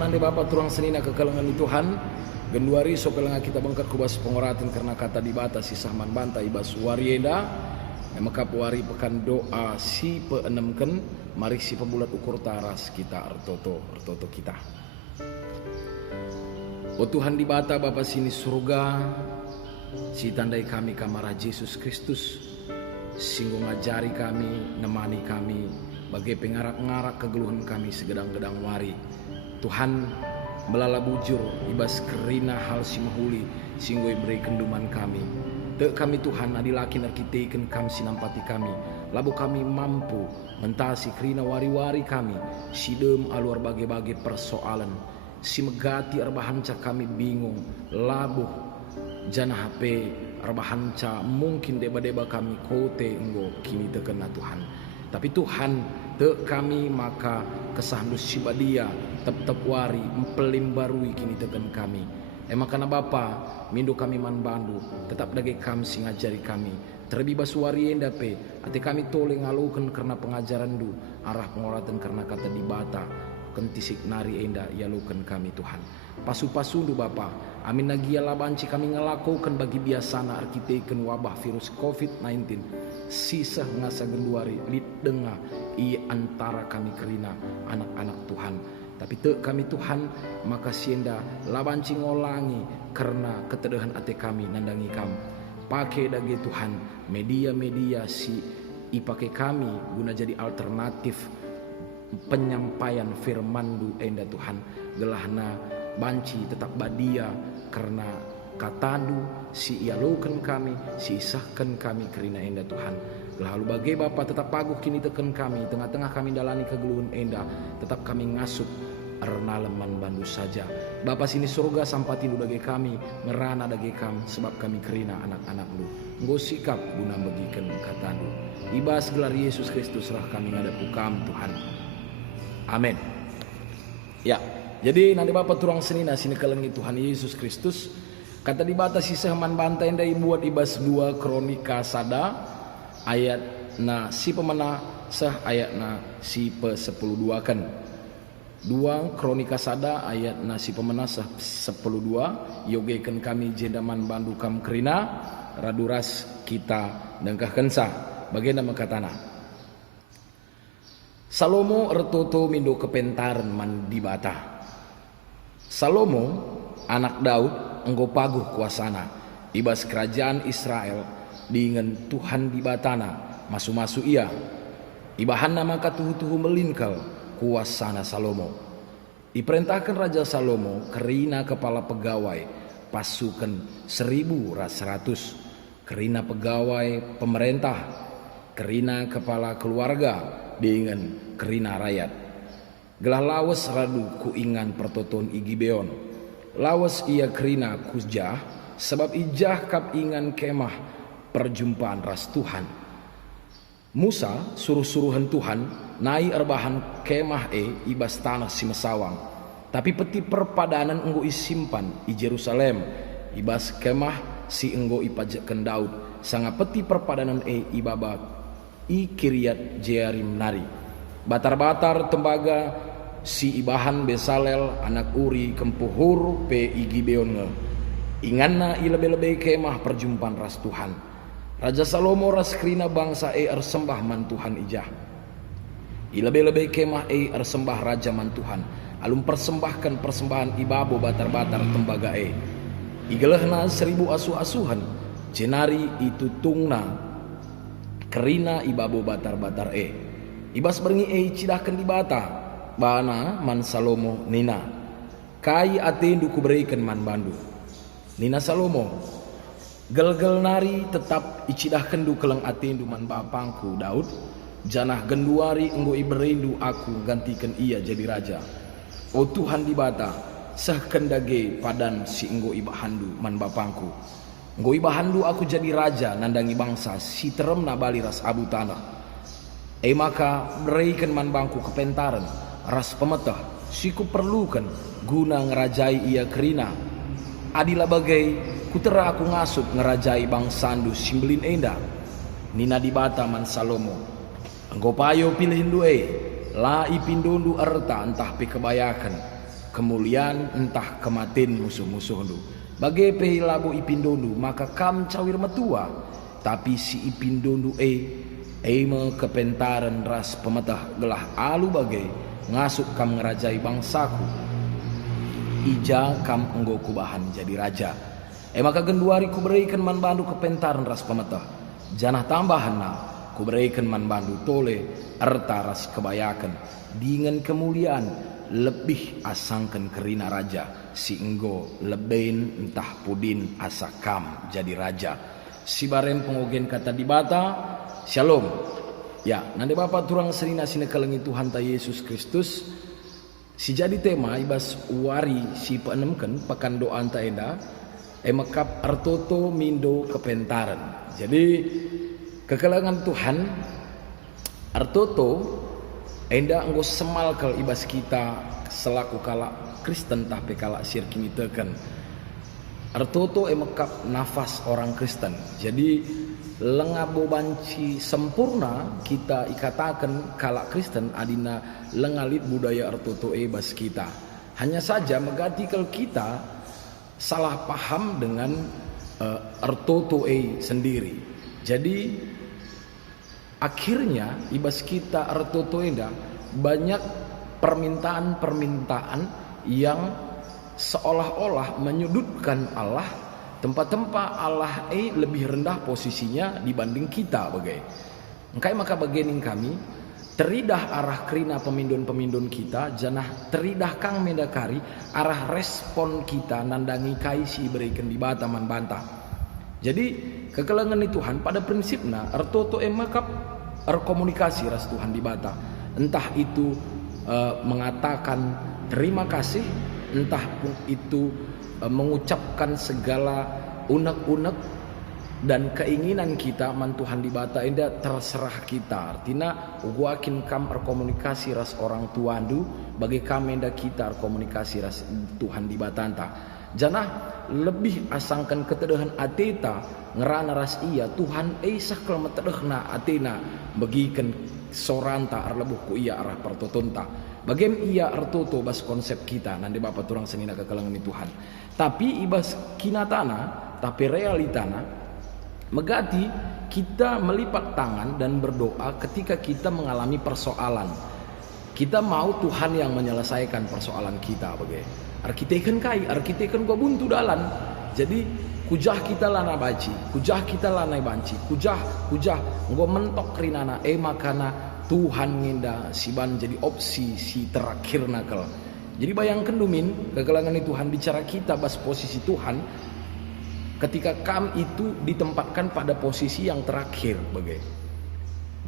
nanti Bapak turang senina kekelengan di Tuhan. Genduari so kelenga kita bengkat kubas pengoratin karena kata dibatasi sahman banta ibas warienda. Maka puari pekan doa si peenemken mari si pebulat ukur taras kita artoto kita. O Tuhan di bata Bapa sini surga, si tandai kami kamar Yesus Kristus, singgung ngajari kami, nemani kami, bagai pengarak-ngarak kegeluhan kami segedang-gedang wari. Tuhan melala bujur ibas kerina hal si mahuli, singgung beri kenduman kami. Dek kami Tuhan adilakin arkiteken kami sinampati kami, labu kami mampu mentasi kerina wari-wari kami, sidem aluar bagai-bagai persoalan, si megati arbahanca kami bingung, labuh jana HP arbahanca mungkin deba-deba kami kote enggo kini tekena Tuhan. Tapi Tuhan dek kami maka kesahnus sibadia tep-tep wari empelim barui kini teken kami. Karena Bapa mindo kami man bandu tetap dage kami sing ngajari kami terlebih basuari endape ati kami tole ngalukan karena pengajaran du arah pengoratan karena kata dibata kentisik nari enda yalukan kami Tuhan pasu-pasu du Bapa amin nagia labanci kami ngelakukan bagi biasana arkiteken wabah virus COVID-19 sisa ngasa genduari lid denga i antara kami kerina anak-anak Tuhan. Tapi te kami Tuhan maka sienda labanci ngolangi karena ketedahan ate kami nandangi kami. Pakai dage Tuhan media-media si ipake kami guna jadi alternatif penyampaian firman-Du enda Tuhan. Gelahna banci tetap badia karena katadu si ialukan kami, si isahkan kami kerina enda Tuhan. Lalu bagai Bapa tetap paguh kini teken kami, tengah-tengah kami dalani kegeluhan enda, tetap kami ngasup arna leman bandu saja. Bapa sini surga sampati du dage kami, ngerana dage kami, sebab kami kerina anak-anak Lu. Nggo sikap guna bagikan kata-Du. Ibas gelar Yesus Kristus rah kami ngadapu kam Tuhan. Amin. Ya, jadi nanti Bapa turang senina sini kelengi Tuhan Yesus Kristus. Kata dibatasi sehman bantai ndai buat ibas 2 Kronika sada ayat na si pemena seh ayat na si pe 10:2 kan 2 Kronika sada ayat na si pemena seh 10:2 yogekan kami jendaman bandu kam kerina raduras kita dengkah kensa bagian nama katana Salomo ertoto mindo kepentaran man dibata Salomo anak Daud enggo paguh kuasana ibas kerajaan Israel dengan Tuhan di batana masu-masu ia ibahan nama katuhu-tuhu melingkal kuasana Salomo diperintahkan Raja Salomo kerina kepala pegawai pasukan 1.100 kerina pegawai pemerintah kerina kepala keluarga dengan kerina rakyat gelah lawas radu kuingan pertoton Gibeon lawas ia kerina kujah sebab ijah kap ingan kemah perjumpaan ras Tuhan. Musa suruh-suruhan Tuhan naik erbahan kemah ibas tanah si mesawang. Tapi peti perpadanan enggo isimpan i Jerusalem ibas kemah si enggo ipajakan Daud. Sanga peti perpadanan ibaba i Kiryat Jearim nari. Batar-batar tembaga si ibahan Besalel anak Uri kempuhur pe i Gibeon nge. Inganna i lebe-lebe kemah perjumpaan ras Tuhan. Raja Salomo ras kerina bangsa ersembah man Tuhan ijah. I lebe-lebe kemah ersembah raja man Tuhan. Alum persembahkan persembahan ibabo batar-batar tembaga Igelehna 1000 asuh-asuhan. Jenari itu tungna kerina ibabo batar-batar Ibas berngi cidahkan di bata. Bana man Salomo nina. Kai atendu kuberikan man bandu. Nina Salomo gel-gel nari tetap icidah kendu keleng atendu man bapangku Daud janah genduari enggo iberindu aku gantikan ia jadi raja. O Tuhan di bata seh kendage padan si enggo ibahandu man bapangku enggo ibahandu aku jadi raja nandangi bangsa si teremna bali ras abu tanah maka berikan man bangku kepentaran ras pemetah siku perlukan guna ngerajai ia kerina adila bagai kutera aku ngasup ngerajai bangsandu simbelin enda nina di bata man Salomo enggo payo pilihin du la ipindundu erta entah pe kebayakan kemuliaan entah kematin musuh-musuh du. Bagi pehilabu ipindondu maka kam cawir metua, tapi si ipindondu me kepentaran ras pemetah gelah alu bagai ngasuk kam ngerajai bangsaku. Ija kam enggo kubahan jadi raja. Maka genduari kuberikan man bandu kepentaran ras pemetah. Janah tambahan na kuberikan man bandu tole erta ras kebayakan. Dengan kemuliaan lebih asangkan kerina raja. Si enggo lebein entah pudin asa kam jadi raja. Si barem pengogen kata di bata. Shalom. Ya, nanti Bapak turang serina sini kelengi Tuhan ta Yesus Kristus. Si jadi tema ibas wari si peenemken pekan doa anta enda emakap artoto mindo kepentaran. Jadi kekelangan Tuhan artoto enda enggo semal kal ibas kita selaku kala Kristen tapi kala sirkini teken. Artoto emakap nafas orang Kristen. Jadi lengabo banci sempurna kita ikatakan kala Kristen adina lengalit budaya artoto bas kita. Hanya saja megati kalau kita salah paham dengan artoto sendiri. Jadi akhirnya ibas kita artoto enda banyak permintaan-permintaan yang seolah-olah menyudutkan Allah. Tempat-tempat Allah lebih rendah posisinya dibanding kita bagai. Engkai maka bagening kami teridah arah kerina pemindon-pemindon kita janah teridah kang mendakari arah respon kita nandangi kai si berikan di bataman bantah. Jadi kekelangan Tuhan pada prinsipnya artoto emakap komunikasi ras Tuhan di bata. Entah itu mengatakan terima kasih, entah pun itu mengucapkan segala unek-unek dan keinginan kita man Tuhan di bata indah terserah kita. Artinya uguakin kam komunikasi ras orang tuandu bagi kami indah kita komunikasi ras Tuhan di batanta. Janah lebih asangkan ketedahan ateta ngerana ras iya Tuhan sakal metedehna atena bagikan soranta arlebuh ku iya arah pertotonta. Bagem iya artoto bas konsep kita nanti Bapak turang senina kekelangan Tuhan. Tapi ibas kinatana, tapi realitana megati kita melipat tangan dan berdoa ketika kita mengalami persoalan. Kita mau Tuhan yang menyelesaikan persoalan kita bagai. Arkiteken kai, arkiteken gua buntu dalan. Jadi kujah kita lana baci, kujah kita lana banci, kujah gua mentok rinana makana Tuhan nginda siban jadi opsi si terakhir nakal. Jadi bayangkan dumin kegelangan Tuhan bicara kita bas posisi Tuhan ketika kam itu ditempatkan pada posisi yang terakhir bagai.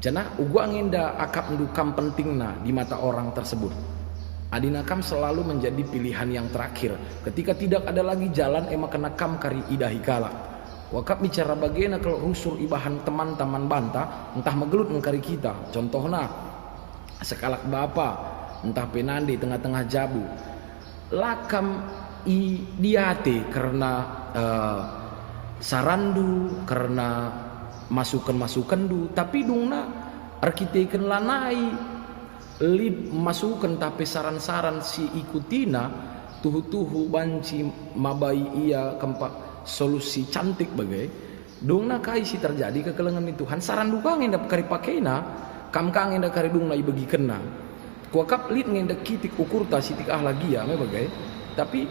Janah ugua nginda akap ndukam pentingna di mata orang tersebut. Adina kam selalu menjadi pilihan yang terakhir. Ketika tidak ada lagi jalan kena kam kari idahi kala. Wakap bicara bagaimana kalau rusur ibahan teman-teman banta entah megelut ngkari kita. Contohnya sekalak bapa entah penandi tengah-tengah jabu lakam diate karena sarandu karena masukan du tapi dungna arkiteken lanai lid masukan tapi saran-saran si ikutina tuhu-tuhu banci mabai iya kempak solusi cantik bagai dungna kai si terjadi kekelengan Tuhan saran dukang yang dapat kari pakainya kam kang yang kari dungna ibagi kena kuakap lid ngendak kitik ukur ta sitik lagi ya bagai tapi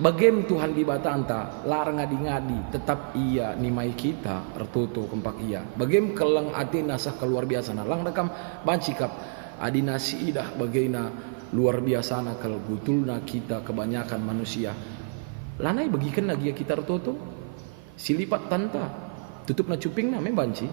bagem Tuhan di batanta larang ngadi-ngadi tetap iya nimai kita ertutu kempak iya bagem keleng atina sah keluar biasa na lang rekam bancikap adina si idah bagaina luar biasa na kal gutulna kita kebanyakan manusia lanai bagikan lagi ya kita ertutu silipat tanta tutup na cuping na banci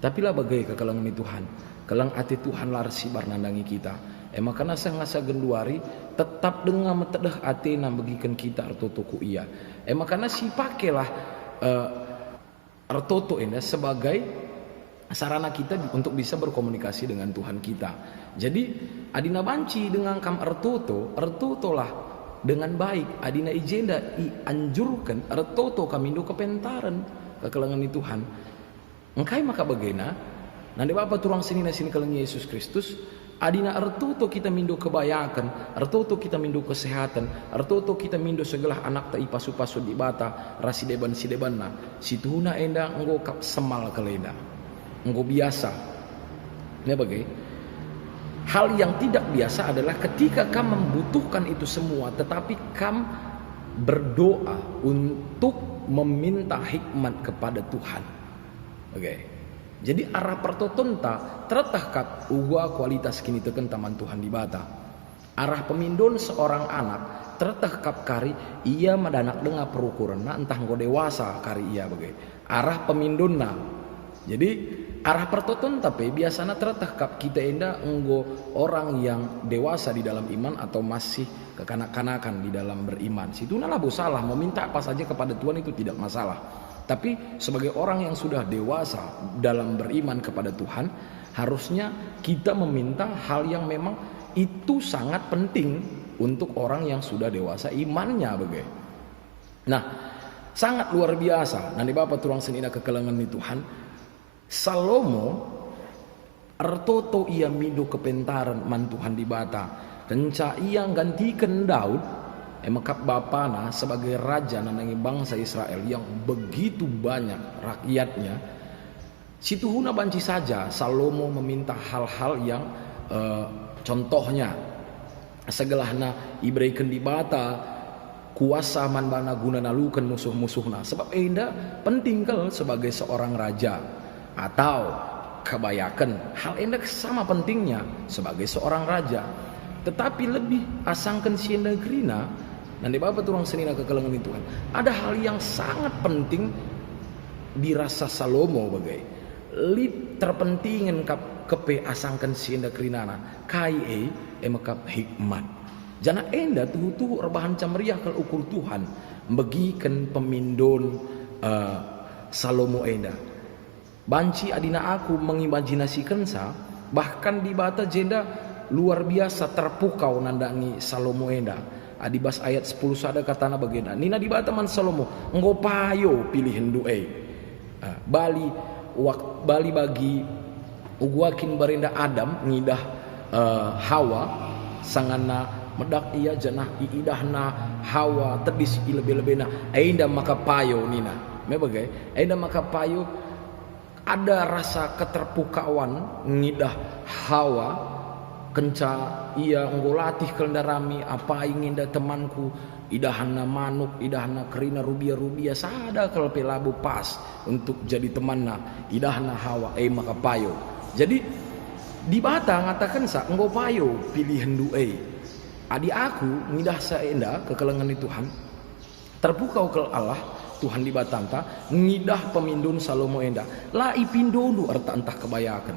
tapi lah bagai kekelangan Tuhan kelang ati Tuhan larsi barnandangi kita. Makana ngasa genduari tetap dengan metedeh atena bagikan kita artoto ku iya. Makana si pakelah artoto ini sebagai sarana kita untuk bisa berkomunikasi dengan Tuhan kita. Jadi adina banci dengan kam artoto lah dengan baik. Adina ijenda anjurkan artoto kamindo kepentaran kekelangan Tuhan. Engkai maka bagaina nanti Bapak turang sini kelengi Yesus Kristus Adina ertoto kita mindo kebayakan, ertoto kita mindo kesehatan, ertoto kita mindo segala anak ta ipasu-pasu di bata, rasi deban si debanna. Situhuna enda enggo kap semal keleda. Enggo biasa. Ini bagai. Hal yang tidak biasa adalah ketika kamu membutuhkan itu semua, tetapi kamu berdoa untuk meminta hikmat kepada Tuhan. Oke. Jadi arah pertotonta tertahkat ugua kualitas kini teken taman Tuhan di bata. Arah pemindon seorang anak tertahkap kari ia madanak dengar perukuran entah ngo dewasa kari ia bagai. Arah pemindonna. Jadi arah pertoton tapi biasanya tertahkap kita enda enggo orang yang dewasa di dalam iman atau masih kekanak-kanakan di dalam beriman. Situ nalah salah, meminta apa saja kepada Tuhan itu tidak masalah. Tapi sebagai orang yang sudah dewasa dalam beriman kepada Tuhan, harusnya kita meminta hal yang memang itu sangat penting untuk orang yang sudah dewasa imannya bagai. Nah, sangat luar biasa. Nanti Bapak turang senina kekelangan di Tuhan. Salomo ertoto ia mido kepentaran man Tuhan di bata. Kenca ia gantikan Daud emakap bapana sebagai raja nanangi bangsa Israel yang begitu banyak rakyatnya. Situhuna banci saja Salomo meminta hal-hal yang contohnya segelahna ibreiken di bata kuasa manbana guna nalukan musuh-musuhna. Sebab enda penting kal sebagai seorang raja atau kebayakan hal enda sama pentingnya sebagai seorang raja. Tetapi lebih asangkan si negrina nanti Bapak turang senina kekelangan itu kan. Ada hal yang sangat penting dirasa Salomo bagai. Lip terpentingan kepe asangkan si negrinana kai emakap hikmat. Jana enda tuh rebahan camriah kalau ukur Tuhan begikan pemindon Salomo enda. Banci adina aku mengimajinasikan sa bahkan di bata jenda luar biasa terpukau nandangi Salomo enda. Adibas ayat 10 sada katana bagena. Nina di bata man Salomo enggo payo pilihan du'e. Bali bagi uguakin barenda Adam ngidah Hawa sangana medak ia janah iidahna Hawa tedis ilebe-lebena ainda maka payo nina. Me bagai ainda maka payo ada rasa keterpukauan ngidah Hawa kenca ia nggolatih kelendarami apa ingin da temanku idahana manuk idahana kerina rubia sada kalau pelabu pas untuk jadi temanna idahana Hawa maka payo. Jadi di bata ngatakan sa enggo payo pilihan du'e adi aku ngidah saenda kekelengan Tuhan terpukau ke Allah Tuhan di batanta ngidah pemindun Salomo enda la ipindondu arta entah kebayakan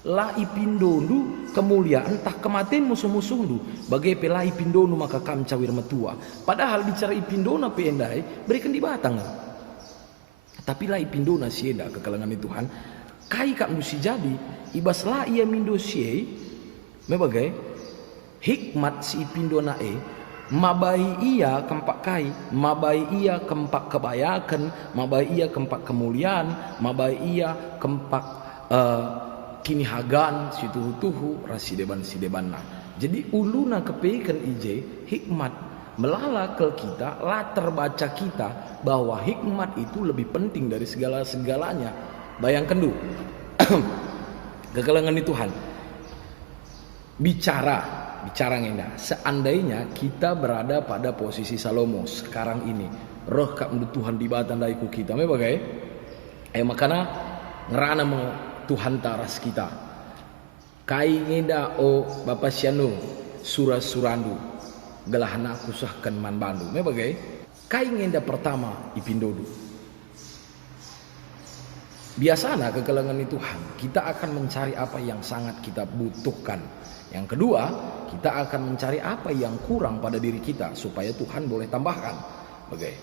la ipindondu kemuliaan entah kematian musuh-musuhndu bagai pela ipindondu maka kam cawir metua padahal bicara ipindona pendai berikan di batang tapi la ipindona sieda kekelangan Tuhan kai kak nusi jadi ibas la ia mindo siei me bagai hikmat si ipindona mabai ia kempak kai mabai ia kempak kebayakan mabai ia kempak kemuliaan mabai ia kempak kini hagan situhu rasi deban. Jadi uluna kepeikan ije hikmat melala ke kita lah terbaca kita bahwa hikmat itu lebih penting dari segala-segalanya. Bayangkan dulu kekelangan Tuhan bicara ngenda seandainya kita berada pada posisi Salomo sekarang ini roh kak Tuhan di batandaiku kita me bagai makana ngerana mau Tuhan taras kita kai ngeda Bapak Sianu surandu gelahana kusahkan man bandu me bagai kai ngeda pertama ipindodu biasanya kekelangan Tuhan kita akan mencari apa yang sangat kita butuhkan. Yang kedua kita akan mencari apa yang kurang pada diri kita supaya Tuhan boleh tambahkan bagai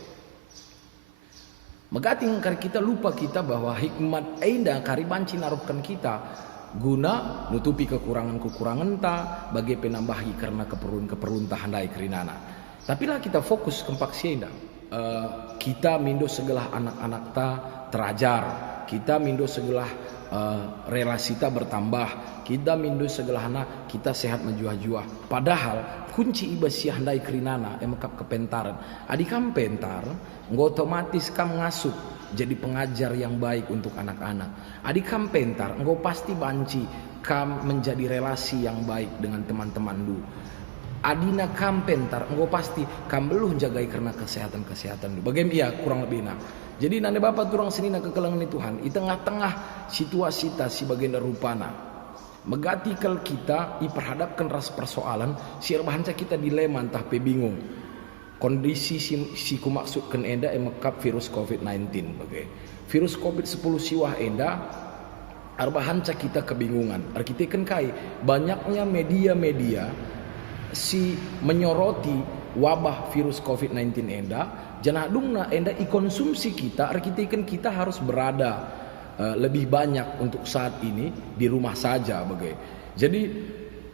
Megating kari kita lupa kita bahwa hikmat enda kari banci naruhkan kita guna nutupi kekurangan-kekurangan ta bagi penambahi karena keperluan tahandai kerinana. Tapi lah kita fokus kempak sienda. Kita mindo segelah anak-anak ta terajar. Kita mindo segelah relasi kita bertambah, kita mindu segelahana, kita sehat menjuah-juah. Padahal kunci ibas handai kerinana emakap kepentaran. Adi kam pentar, nggak otomatis kam ngasup jadi pengajar yang baik untuk anak-anak. Adi kam pentar, nggak pasti banci kam menjadi relasi yang baik dengan teman-teman lu. Adina kam pentar, nggak pasti kam belum jagai karena kesehatan lu. Bagaimana ya kurang lebih nah. Jadi nane bapak turang senina kekelangan Tuhan, di tengah-tengah situasi si bagian rupana. Megatikal kita diperhadapkan ras persoalan, siar bahanca kita dilema entah pe bingung. Kondisi si kumaksudkan enda emakap virus COVID-19 bagai. Virus COVID-10 siwah enda arbahanca kita kebingungan. Arkitekan kai banyaknya media-media si menyoroti wabah virus COVID-19 enda. Janah dungna enda ikonsumsi kita, arkitekan kita harus berada lebih banyak untuk saat ini di rumah saja bagai. Jadi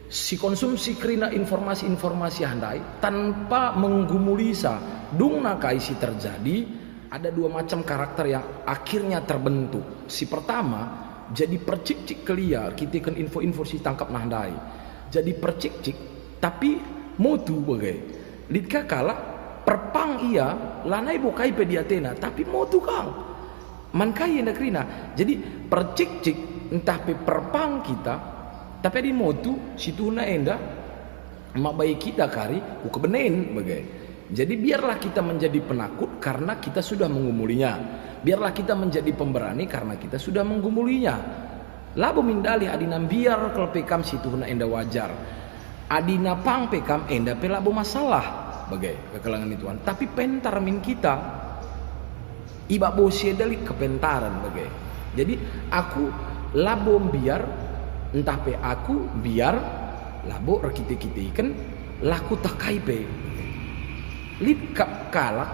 si konsumsi kerina informasi-informasi handai tanpa menggumulisa dungna kaisi terjadi. Ada dua macam karakter yang akhirnya terbentuk. Si pertama jadi percik-cik kelia, arkitekan info-info si tangkap nahandai. Jadi percik-cik tapi mutu bagai. Litka kala perpang ia lanai bukai pediatena tapi motu kang mankai enda krina. Jadi percik-cik entah pe perpang kita tapi di motu situna enda mabai kita kari ku kebenen bagai. Jadi biarlah kita menjadi penakut karena kita sudah mengumulinya. Biarlah kita menjadi pemberani karena kita sudah menggumulinya. Labo mindali adina biar kalau pekam situna enda wajar. Adina pang pekam enda pe labo masalah bagai kekelangan Tuhan. Tapi pentar min kita iba bosie dalik kepentaran bagai. Jadi aku labo biar entah pe aku biar labo rakite-kite ikan laku takai pe. Lip kap kalak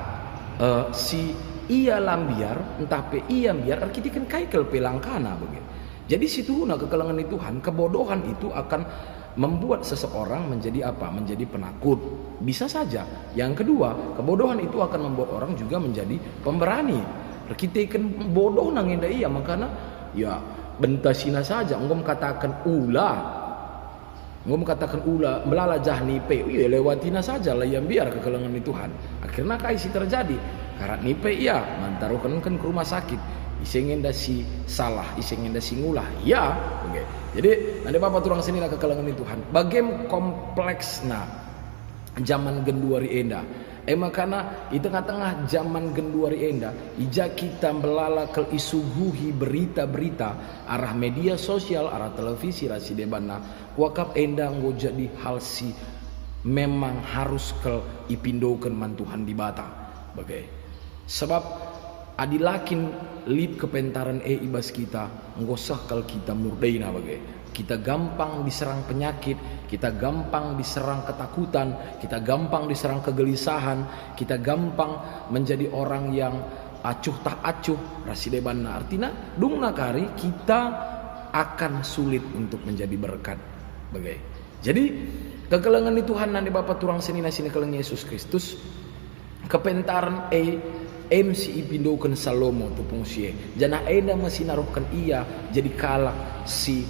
si iya lambiar entah pe iya biar rakite kan kaikel pe langkana bagai. Jadi situ na kekelangan Tuhan, kebodohan itu akan membuat seseorang menjadi apa? Menjadi penakut. Bisa saja. Yang kedua, kebodohan itu akan membuat orang juga menjadi pemberani. Kita kan bodoh nang indah iya, makanya ya bentasina saja. Engkau katakan ula, melala jahni pe. Iya lewatina saja lah yang biar kekelangan Tuhan. Akhirnya kaisi terjadi. Karat nipe iya, mantarukan kan ke rumah sakit. Isengin si salah, isengin si ngulah. Ya, okay. Jadi nanti bapak turang sini lah kekelangan Tuhan. Bagem kompleksna zaman genduari enda. Makana di tengah-tengah zaman genduari enda, ija kita melala ke isuguhi berita-berita arah media sosial, arah televisi, rasi debana. Wakap enda ngo jadi hal si memang harus ke ipindokan mantuhan di bata. Bagai. Sebab adilakin lip kepentaran ibas kita ngosah kalau kita murdaina bagai. Kita gampang diserang penyakit, kita gampang diserang ketakutan, kita gampang diserang kegelisahan, kita gampang menjadi orang yang acuh tak acuh rasidebana. Artinya dungna kari kita akan sulit untuk menjadi berkat bagai. Jadi kekelangan Tuhan nanti Bapak turang sini kelang Yesus Kristus kepentaran MC ipindokan Salomo tu pungsie. Jana enda masih naruhkan ia jadi kalak si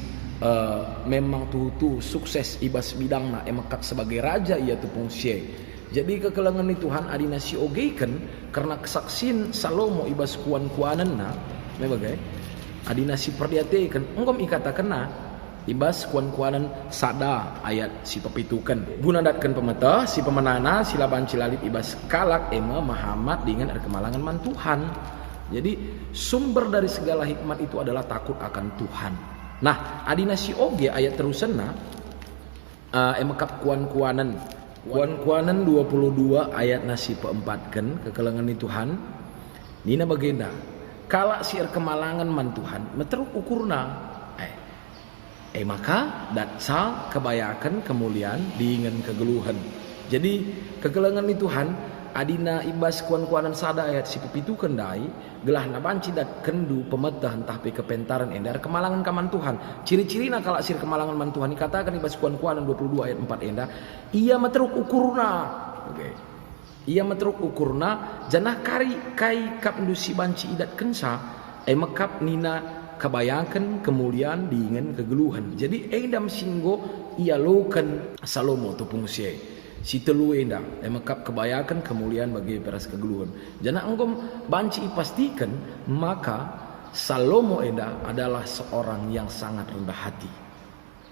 memang tu sukses ibas bidangna emakak sebagai raja ia tu pungsie. Jadi kekelangan Tuhan adina si ogeikan karena kesaksian Salomo ibas kuan-kuanenna mebagai adina si perdiatekan engkom ikatakenna ibas kuan-kuanan sada ayat si pepitukan guna datkan pemeta si pemenana sila bancilalit ibas kalak ema Muhammad dengan kemalangan man Tuhan. Jadi sumber dari segala hikmat itu adalah takut akan Tuhan. Nah adina si oge ayat terusanna emakap kuan-kuanan 22 ayat nasi peempatkan kekelangan Tuhan nina bagenda kalak siar kemalangan man Tuhan meteruk ukurna maka datsal kebayakan kemuliaan diingan kegeluhan. Jadi kegelangan Tuhan adina ibas kuan-kuanan sada ayat si pepitu kendai gelah nabanci dat kendu pemetah entah pe kepentaran endar kemalangan kaman Tuhan. Ciri-cirina kalau sir kemalangan man Tuhan dikatakan ibas kuan-kuanan 22 ayat 4 enda ia meteruk ukurna. Okay. Ia meteruk ukurna janah kari kai kap ndusi banci idat kensa mekap nina kebayakan kemuliaan dengan kegeluhan. Jadi endam singgo ia lokan Salomo tu pungsie si telu enda emakap kebayakan kemuliaan bagi peras kegeluhan. Jana anggom banci pastikan maka Salomo enda adalah seorang yang sangat rendah hati.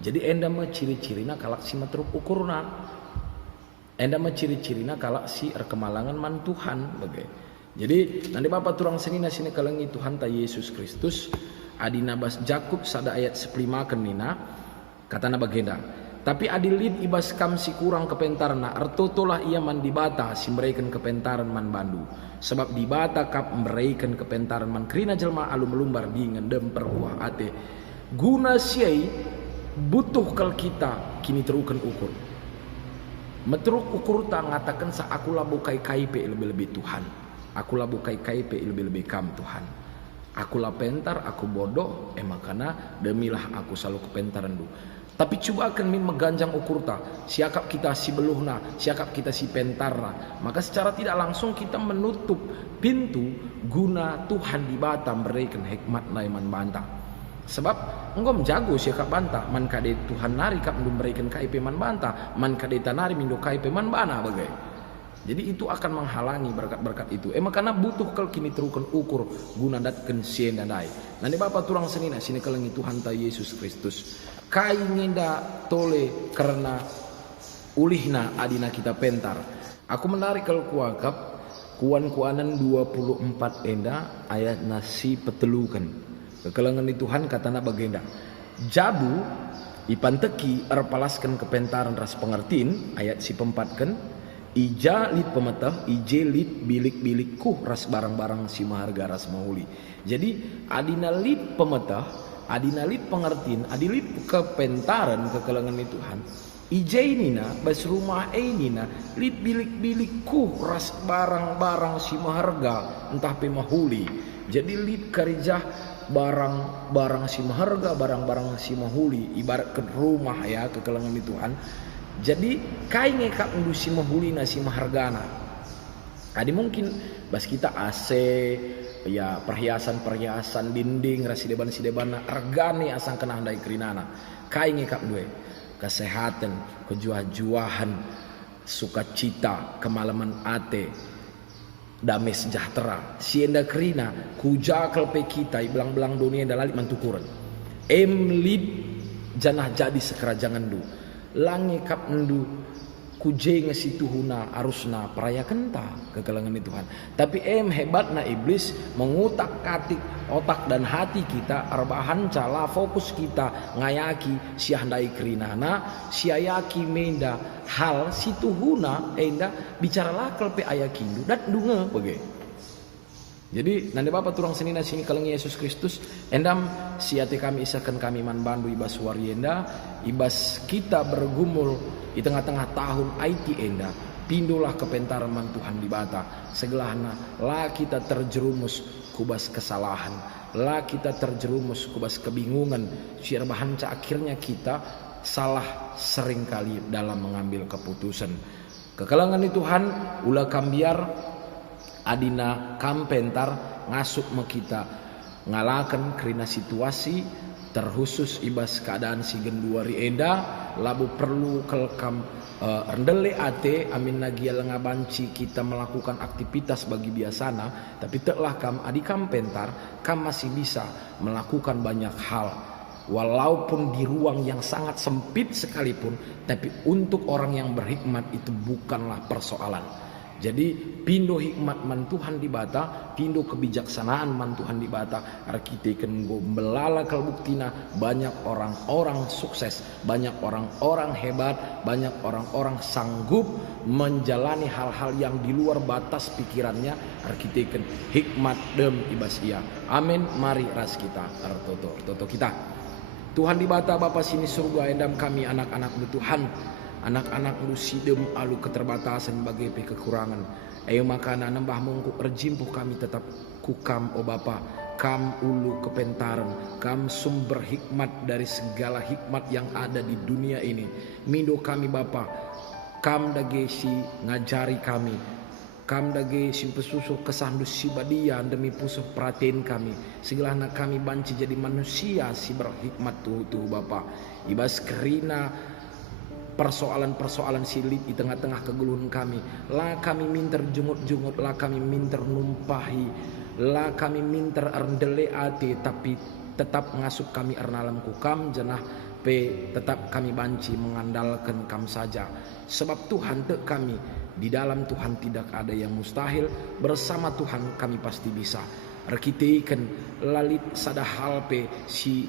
Jadi enda mah ciri-cirina kalak si matruk ukurna. Enda mah ciri-cirina kalak si erkemalangan man Tuhan bagai. Jadi nanti Bapak turang sini kalangi Tuhan ta Yesus Kristus adina bas Jakub sada ayat 15 kenina katana bagenda. Tapi adilid ibas kam si kurang kepentarna artotolah ia man dibata si mereken kepentaran man bandu. Sebab dibata kap mereken kepentaran man krina jelma alu melumbar dengan demper buah ate. Guna siai butuh kal kita kini terukan ukur. Meteruk ukur tak ngatakan sa aku labu kai KIP lebih-lebih Tuhan. Aku labu kai KIP lebih-lebih kam Tuhan. Aku lah pentar, aku bodoh, makana demilah aku selalu kepentaran du. Tapi coba akan min meganjang ukur ta, siakap kita si beluhna, siakap kita si pentarna. Maka secara tidak langsung kita menutup pintu guna Tuhan di Batam berikan hikmat naiman bantah. Sebab enggom jago siakap bantah, man kade Tuhan nari kap memberikan KIP man bantah, man kade tanari mindo KIP man bana bagai. Jadi itu akan menghalangi berkat-berkat itu. Makanya butuh kal kini terukan ukur guna datken sien dadai. Nanti Bapak turang senina sini kelengi Tuhan ta Yesus Kristus. Kai ngenda tole karena ulihna adina kita pentar. Aku menarik kal kuakap kuan-kuanan 24 enda ayat nasi petelukan. Kekelengan di Tuhan katana bagenda. Jabu ipanteki erpalaskan kepentaran ras pengertiin ayat si pempatkan. Ija lit pemetah, ije lit bilik-bilikku ras barang-barang si maharga ras mahuli. Jadi adina lit pemetah, adina lit pengertiin, adilit kepentaran kekelangan Tuhan. Ije inina bas rumah inina lit bilik-bilikku ras barang-barang si maharga entah pemahuli. Jadi lit karijah barang-barang si maharga, barang-barang si mahuli ibarat ke rumah ya kekelangan Tuhan. Jadi kai ngekap ndusi mahulina si mahargana. Adi mungkin bas kita AC ya perhiasan dinding rasideban regane asang kena handai kerinana. Kai ngekap duwe kesehatan, kejuah-juahan, sukacita, kemalaman ate, damai sejahtera. Sienda kerina kujakal pe kita belang-belang dunia dalalik mantukuran. Emlid janah jadi sekerajangan du. Langi kap ndu kuje ngesi tuhuna arusna peraya kenta kekelangan Tuhan. Tapi hebatna iblis mengutak katik otak dan hati kita arbahan cala fokus kita ngayaki siandai kerinana siayaki menda hal si tuhuna enda bicara lakal pe ayakindu dat dunga bagai. Jadi nanti Bapak turang senina sini kalengi Yesus Kristus endam siate kami isakan kami man bandu ibas warienda ibas kita bergumul di tengah-tengah tahun IT enda pindulah kepentaran man Tuhan di bata segelahna lah kita terjerumus kubas kesalahan lah kita terjerumus kubas kebingungan siar bahanca akhirnya kita salah seringkali dalam mengambil keputusan kekalangan di Tuhan ulah kambiar adina kampentar ngasuk me kita ngalakan kerina situasi terkhusus ibas keadaan si genduari enda labu perlu kelkam rendele ate amin nagia lengabanci kita melakukan aktivitas bagi biasana tapi teklah kam adi kampentar kam masih bisa melakukan banyak hal walaupun di ruang yang sangat sempit sekalipun tapi untuk orang yang berhikmat itu bukanlah persoalan. Jadi pindo hikmat man Tuhan di bata, pindo kebijaksanaan man Tuhan di bata, arkiteken go melala kalbuktina banyak orang-orang sukses, banyak orang-orang hebat, banyak orang-orang sanggup menjalani hal-hal yang di luar batas pikirannya, arkiteken hikmat dem ibas ia. Amin. Mari ras kita artoto kita. Tuhan di bata Bapa sini surga endam kami anak-anak Tuhan. Anak-anak lu sidem alu keterbatasan bagai kekurangan. Ayo makanan nambah mungku erjimpuh kami tetap kukam o Bapa. Kam ulu kepentaran, kam sumber hikmat dari segala hikmat yang ada di dunia ini. Mindo kami Bapa, kam dagesi ngajari kami Kam dage simpesusuh kesandus si badia demi pusuh perhatiin kami. Segala anak kami banci jadi manusia si berhikmat tuh Bapa. Ibas kerina persoalan-persoalan silit di tengah-tengah keguluhan kami. Lah kami minter jungut-jungut, lah kami minter numpahi, lah kami minter erdele ati, tapi tetap ngasup kami ernalam kukam jenah pe tetap kami banci mengandalkan kam saja. Sebab Tuhan tek kami, di dalam Tuhan tidak ada yang mustahil, bersama Tuhan kami pasti bisa. Rekiteikan lalit sada hal pe si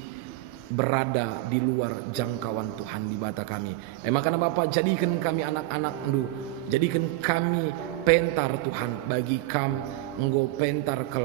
berada di luar jangkauan Tuhan di bata kami. Makanya Bapak jadikan kami anak-anak lu, jadikan kami pentar Tuhan bagi kam enggo pentar ke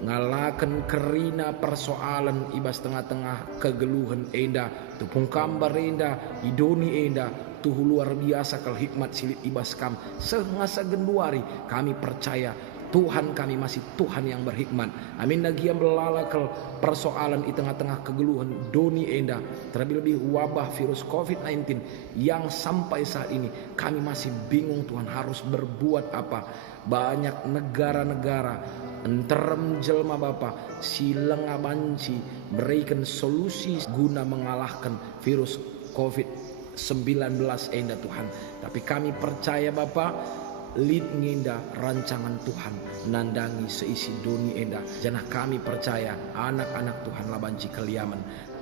ngalakan kerina persoalan ibas tengah-tengah kegeluhan enda tupung kambar enda idoni enda tuh luar biasa kal hikmat silit ibas kam sengasa genduari kami percaya Tuhan kami masih Tuhan yang berhikmat. Amin. Lagi yang belalakal persoalan di tengah-tengah kegeluhan doni enda, terlebih-lebih wabah virus COVID-19 yang sampai saat ini kami masih bingung Tuhan harus berbuat apa. Banyak negara-negara enterem jelma Bapa silenga banci berikan solusi guna mengalahkan virus COVID-19 enda Tuhan. Tapi kami percaya Bapa, lid nginda rancangan Tuhan nandangi seisi doni enda. Janah kami percaya anak-anak Tuhan labanci keliaman,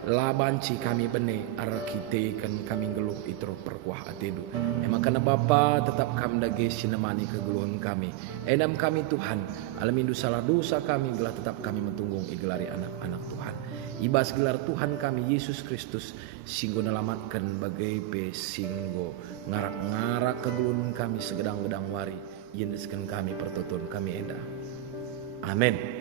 labanci kami bene arkitekan kami geluh itro perkuah atedu. Emang karena Bapa tetap kami dage sinemani kegeluhan kami. Enam kami Tuhan alamindu salah dosa kami gelah tetap kami mentunggung igelari anak-anak Tuhan. Ibas gelar Tuhan kami Yesus Kristus singgo nelamatkan bagai pe singgo ngarak-ngarak kegeluhan kami segedang-gedang wari yendeskan kami pertutun kami enda. Amin.